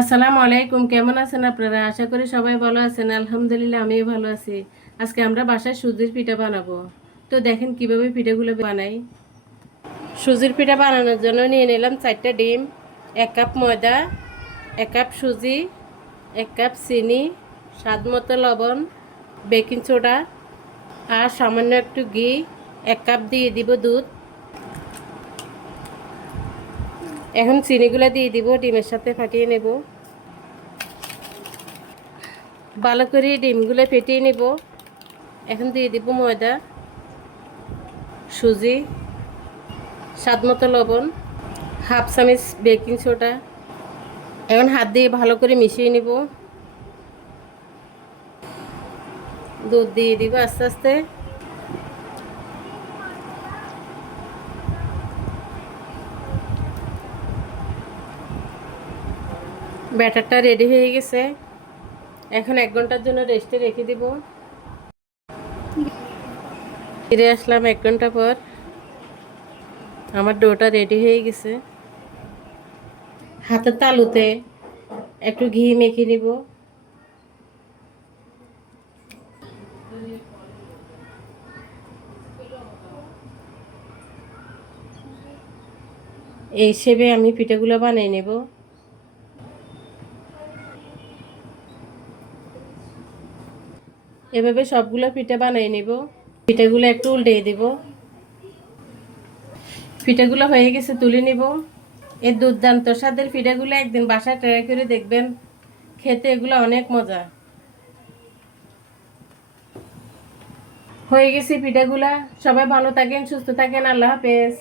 আসসালামু আলাইকুম, কেমন আছেন আপনারা? আশা করি সবাই ভালো আছেন। আলহামদুলিল্লাহ আমিও ভালো আছি। আজকে আমরা বাসায় সুজির পিঠা বানাবো। তো দেখেন কিভাবে পিঠাগুলো বানাই। সুজির পিঠা বানানোর জন্য নিয়ে নিলাম 4টা ডিম, 1 কাপ ময়দা, 1 কাপ সুজি, 1 কাপ চিনি, স্বাদ মতো লবণ, বেকিং সোডা আর সামান্য একটু ঘি। 1 কাপ দিয়ে দিব দুধ। এখন চিনিগুলো দিয়ে দিব, ডিমের সাথে ফাটিয়ে নেব। ভালো করে ডিমগুলো ফেটিয়ে নেব। এখন দিয়ে দিব ময়দা, সুজি, স্বাদ মতো লবণ, হাফ চামচ বেকিং সোডা। এখন হাত দিয়ে ভালো করে মিশিয়ে নিব। দুধ দিয়ে দিব আস্তে আস্তে। ব্যাটারটা রেডি হয়ে গেছে। এখন 1 ঘন্টার জন্য রেস্টে রেখে দিব। ফিরে আসলাম 1 ঘন্টা পর। আমার ডোটা রেডি হয়ে গেছে। হাতের তালুতে একটু ঘি মেখে নিব। এই হিসেবে আমি পিঠাগুলো বানিয়ে নেব। এভাবে সবগুলো পিঠা বানিয়ে নেব। পিঠাগুলো একটু উল্টে দিব। পিঠাগুলো হয়ে গেছে, তুলে নিব। এই দুর্দান্ত স্বাদের পিঠাগুলো একদিন বাসায় ট্রাই করে দেখবেন। খেতে এগুলো অনেক মজা। হয়ে গেছে পিঠাগুলা। সবাই ভালো থাকেন, সুস্থ থাকেন। আল্লাহ হাফেজ।